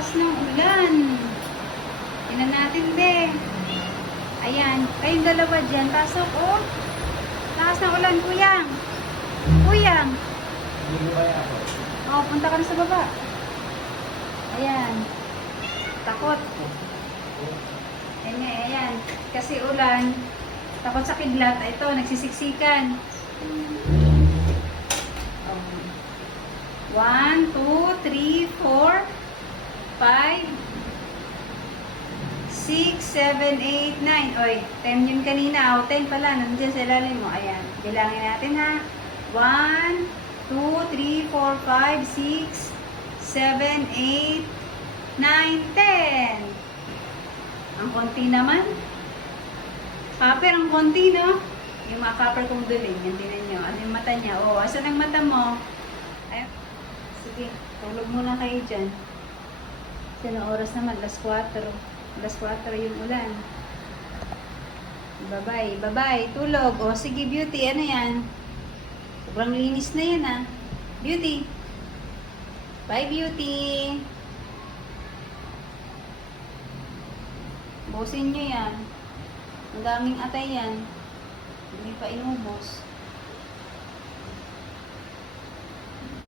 lakas ng ulan. Tingnan natin, be. Ayan, kayong dalawa dyan. Pasok, oh. Lakas ng ulan, kuyang. Kuyang. Oh, punta ka na sa baba. Ayan. Takot. Ayan ayan. Kasi ulan. Takot sa kidlat. Ito, nagsisiksikan. Oh. One, two, three, four, five, six, seven, eight, nine. Oy, ten yun kanina. O, ten pala. Nandiyan sa ilalim mo. Ayan. Bilangin natin ha. One, two, three, four, five, six, seven, eight, nine, ten. Ang konti naman. Copper, ang konti, no? Yung mga copper kong duling, yan tinan nyo. Ano yung mata niya? Oh, asan ang mata mo? Ay, sige, tulog muna kayo dyan. Na oras naman, las 4. Las 4 yung ulan. Bye-bye, bye-bye, tulog. O, sige, beauty, ano yan? Sobrang linis na yan, ah. Beauty. Bye, beauty. Busin nyo yan. Ang daming atay yan. Hindi pa inubos.